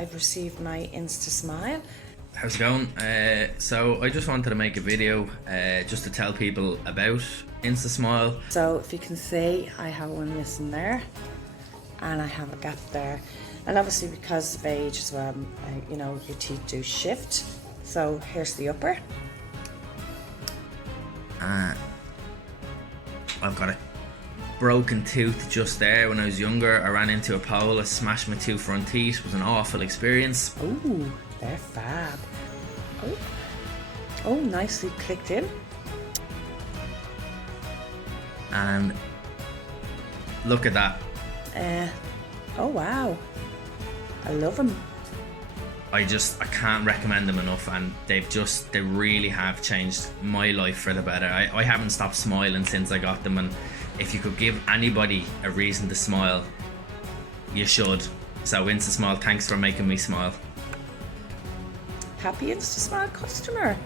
I've received my instasmile. How's it going? So I just wanted to make a video just to tell people about instasmile. So if you can see, I have one missing there and I have a gap there, and obviously because of age as well, you know, your teeth do shift. So here's the upper. I've got a broken tooth just there. When I was younger, I ran into a pole, I smashed my two front teeth. It was an awful experience. Ooh, they're fab. Oh, nicely clicked in. And look at that. Oh wow, I love them. I can't recommend them enough, and they really have changed my life for the better. I haven't stopped smiling since I got them, and if you could give anybody a reason to smile, you should. So instasmile, thanks for making me smile. Happy instasmile customer.